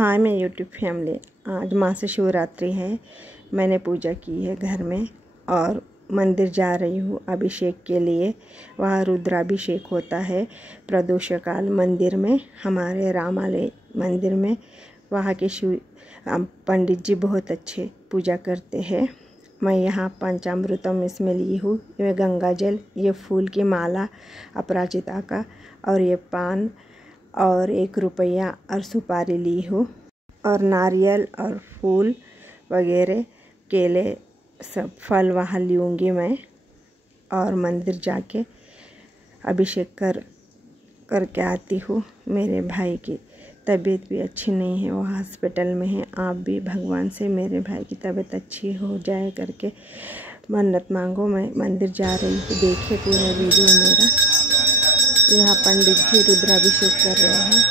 हाँ, मैं YouTube family, आज महाशिवरात्रि है। मैंने पूजा की है घर में और मंदिर जा रही हूँ अभिषेक के लिए। वहाँ रुद्राभिषेक होता है प्रदोष काल मंदिर में, हमारे रामालय मंदिर में। वहाँ के शिव पंडित जी बहुत अच्छे पूजा करते हैं। मैं यहाँ पंचामृतम इसमें ली हूँ, ये गंगा जल, ये फूल की माला अपराजिता का, और ये पान और 1 रुपया और सुपारी ली हूँ, और नारियल और फूल वगैरह केले सब फल वहाँ लूँगी मैं। और मंदिर जाके अभिषेक करके आती हूँ। मेरे भाई की तबीयत भी अच्छी नहीं है, वो हॉस्पिटल में है। आप भी भगवान से मेरे भाई की तबीयत अच्छी हो जाए करके मन्नत मांगो। मैं मंदिर जा रही हूँ, देखिए पूरा वीडियो मेरा। यहाँ पंडित जी रुद्राभिषेक कर रहे हैं।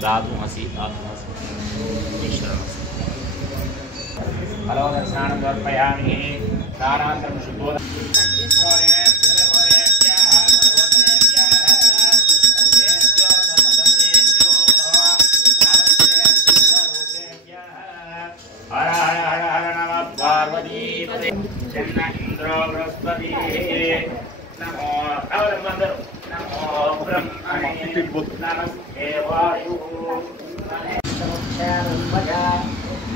दादू हसी हलो दर्शनानं समर्पयामि। दानान्तरं शुद्धोदकम् हर हर हर हर नमः पार्वतीपते चन्न इंद्रो बृहस्पति नमो अवलंबन नमो ब्रह्मणे नमस्ते वायु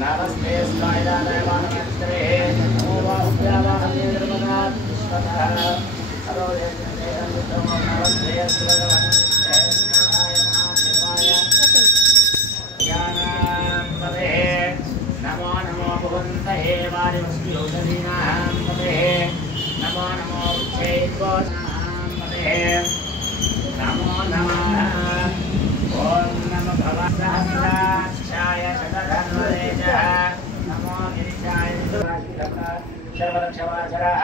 नमस्ते स्कायदानवानस्त्रे नमो वाहुदेवाय नमः हरो नमस्ते भगवान् नमो नमो भगवन्तये वायुस्योदनीनां पते नमो नमो उच्चैर्गोणां पते नमो नमः ॐ नमो भवसहस्राक्षाय शतधन्वरेजः नमो गिरिजाय सर्वरक्षवाचरः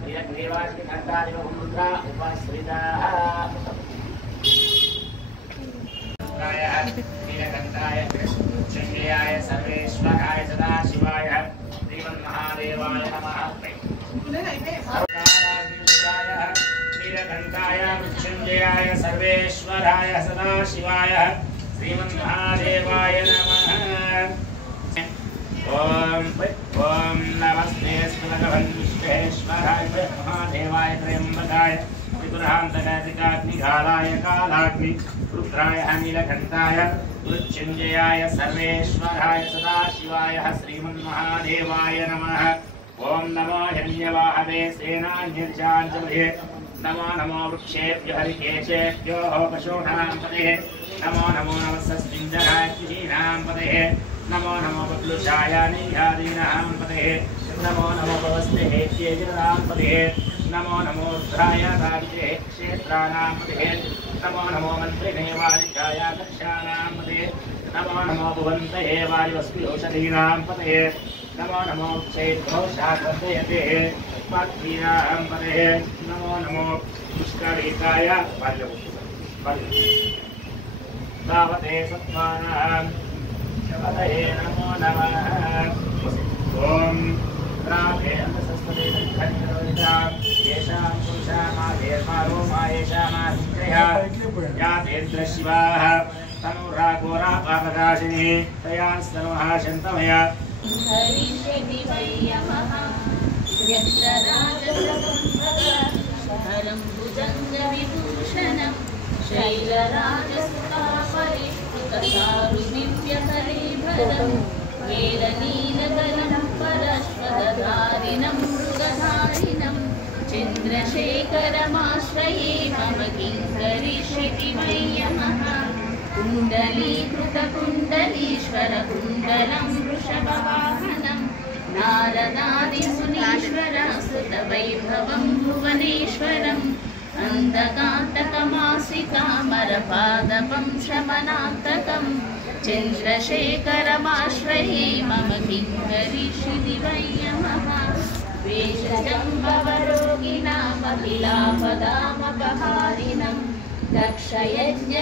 नीलग्रीवास्मिघण्टादिमुद्रा उपस्थिताः नीलकण्ठाय शृंगेयाय सर्वेश्वराय सदाशिवाय श्रीमन्महादेवाय नमः। नीलकण्ठाय मृत्युञ्जयाय सर्वेश्वराय सदाशिवाय श्रीमन्महादेवाय नमः। ओम नमस्ते विश्वेश्वराय महादेवाय त्र्यंबकाय त्रिपुरान्तकाग्निघालाय कालाग्नि रुद्राय नीलकण्ठाय मृत्युञ्जयाय सर्वेश्वराय सदाशिवाय श्रीमन्महादेवाय नमः। ओम नमो हिरण्यवाहवे सेनान्यर्चाञ्जले नमो नमो वृक्षेभ्यो हरिकेशेभ्यो पशूनां पते नमो नमो नमस्सस्मिञ्जराय कृषीणां पते नमो नमो बब्लुषाय नीहादीनां पते नमो नमो भवस्ते हेत्येजनां पते नमो नमो रुद्राय राजे क्षेत्राणां पते नमो नमो मन्त्रिणे वालिकाय दक्षाणां पते नमो नमो भुवन्तये वायुस्पृशदीनां पते नमो नमो चैत्रशाकर्दयते पत्नीनां पते नमो नमो पुष्करिकाय तावते सत्त्वानां पतये नमो नमः। ॐ राधे अन्नसस्तते खण्डरोहितां येषां पुरुषामाधेर्मारो मायेषामास्त्रयः यातेन्द्र शिवाः तनुराघोरा पापदाशिनी तया सर्वः शन्तमया हरं भुजङ्गविभूषणं शैलराजसुतापरिष्कृतसारुदिव्यकलेभरं वेलनीलकरं परश्वदधारिणं मृगधारिणं चन्द्रशेखरमाश्रये मम किं करिष्यति वै यमः। कुण्डलीकृतकुण्डलीश्वरकुण्डलं वृषभवाहनं नारदादिमुनीश्वरस्तुतवैभवं भुवनेश्वरम् अन्धकान्तकमासिकामरपादपं शमनान्तकं चन्द्रशेखरमाश्रये मम किं करिष्यति वै यमः। वेषजं भवरोगिणामखिलापदामपहारिणं दक्षयज्ञ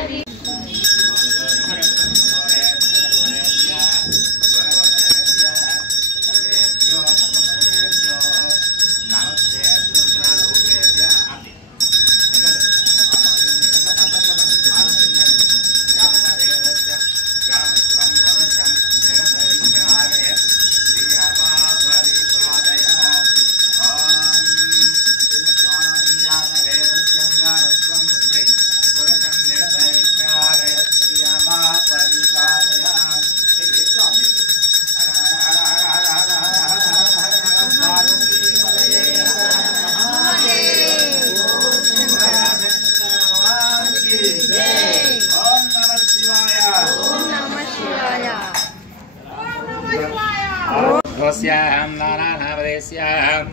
सर्वेषां नानानामदेस्यां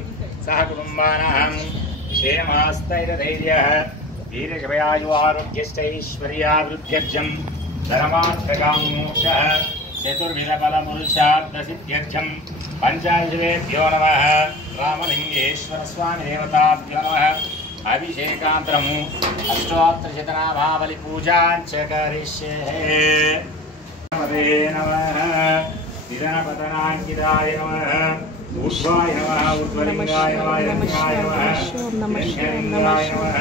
सह कुटुम्बानां क्षेमस्थैर्यधैर्यः वीरजयायु आरोग्यश्चैश्वर्यावृद्ध्यर्थं धर्मार्थकामोक्षः चतुर्विधफलपुरुषार्थसिद्ध्यर्थं पञ्चाशतेभ्यो नमः। रामलिङ्गेश्वरस्वामिदेवताभ्यो नमः। अभिषेकान्तरम् अष्टोत्तरशतनामावलिपूजाञ्च करिष्ये। नमः निधनपतनाङ्किताय नमः। ऊर्ध्वाय नमः। ऊर्ध्वलिङ्गाय नमः। लिङ्गाय नमः। लिङ्गलिङ्गाय नमः।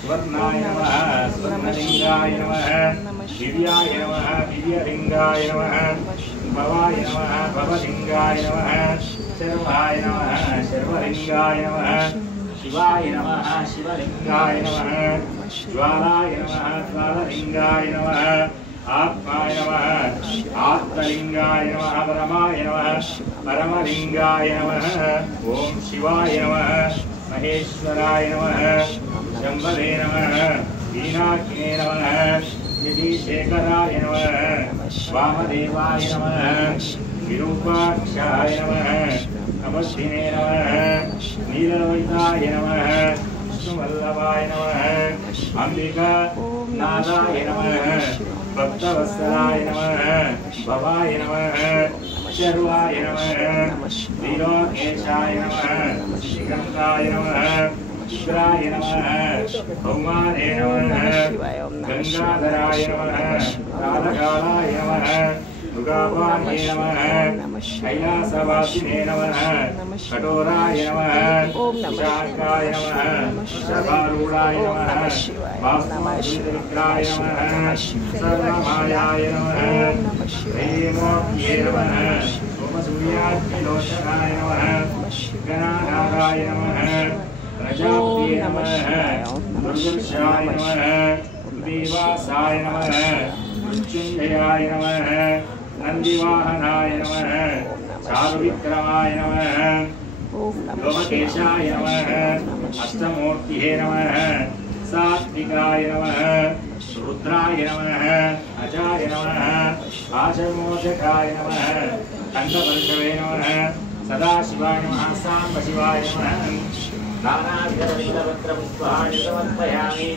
स्वर्णाय नमः। स्वर्णलिङ्गाय नमः। दिव्याय नमः। दिव्यलिङ्गाय नमः। भवाय नमः। भवलिङ्गाय नमः। शर्वाय नमः। शर्वलिङ्गाय नमः। शिवाय नमः। शिवलिङ्गाय नमः। ज्वालाय नमः। ज्वाललिङ्गाय नमः। आत्माय नमः। आत्मलिङ्गाय नमः। परमाय नमः। परमलिङ्गाय नमः। ओम शिवाय नमः। महेश्वराय नमः। शंभवे नमः। वीणाग्ने नमः। निधिशेखराय नमः। वामदेवाय नमः। विरूपाक्षाय नमः। नमस्ते नमः। नीललोहिताय नमः। विष्णुवल्लभाय नमः। अंबिका नादाय नमः। भक्तवत्सलाय नमः। भवाय नमः। शर्वाय नमः। त्रिलोकेशाय नमः। श्रीगंगाय नमः। शिवराय नमः। भौमाय नमः। गंगाधराय नमः। राधकालाय नमः। दुर्गावाय नमः। कैलासवासिने नमः। कठोराय नमः। शाकाय नमः। सर्वारूढ़ाय नमः। वासुदेवाय नमः। सर्वमायाय नमः। प्रेमोक्त्ये नमः। सोमसूर्याग्निलोचनाय नमः। गणाधाराय नमः। प्रजापते नमः। दुर्गर्षाय नमः। देवासाय नमः। मृत्युंजयाय नमः। नंदिवाहनाय नमः। चारुविक्रमाय नमः। लोमकेशाय नमः। अष्टमूर्तिहे नमः। सात्विकाय नमः। रुद्राय नमः। अजाय नमः। आशमोचकाय नमः। कंठवर्षवे नमः। सदाशिवाय नमः। सांबशिवाय नमः। नानाविधपत्रपुष्पाणि समर्पयामि।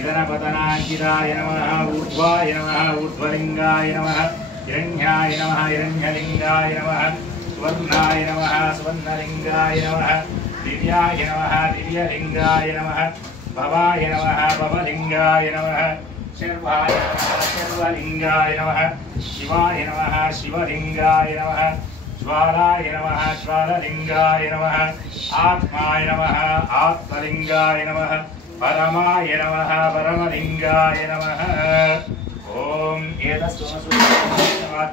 निधनपतनाङ्किताय नमः। ऊर्ध्वाय नमः। ऊर्ध्वलिङ्गाय नमः। हिरण्याय नमः। हिरण्यलिङ्गाय नमः। स्वर्णाय नमः। स्वर्णलिङ्गाय नमः। दिव्याय नमः। दिव्यलिङ्गाय नमः। भवाय नमः। भवलिङ्गाय नमः। शर्वाय नमः। शर्वलिङ्गाय नमः। शिवाय नमः। शिवलिङ्गाय नमः। ज्वालाय नमः। ज्वाललिङ्गाय नमः। आत्माय नमः। आत्मलिङ्गाय नमः। परमाय नमः। परमलिङ्गाय नमः। ओम एतस्सुमसुरं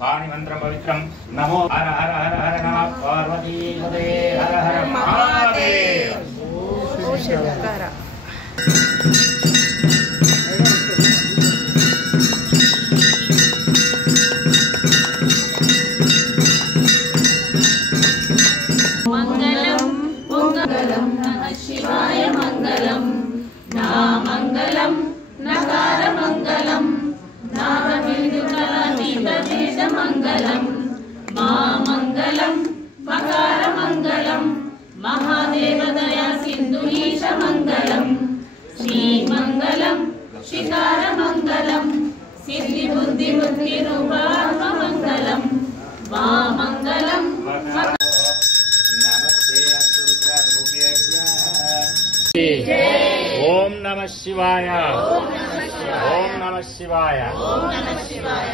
पाणिमन्त्रं पवित्रं नमो हर हर हर हर नमः पार्वती पदे हर हर महादेव। ओ शंकर मंगलम मंगलम नमः शिवाय मंगलम नामंगलम नकार मंगलम नागविदुकलातीतवेद मंगलम मामंगलम मकार मंगलम महादेवदया सिंधुईश मंगलम श्रीमंगलम शिकार मंगलम सिद्धि बुद्धि बुद्धि रूपात्म मंगलम मामंगलम। ओम नमः शिवाय। ओम नमः शिवाय। ओम नमः शिवाय।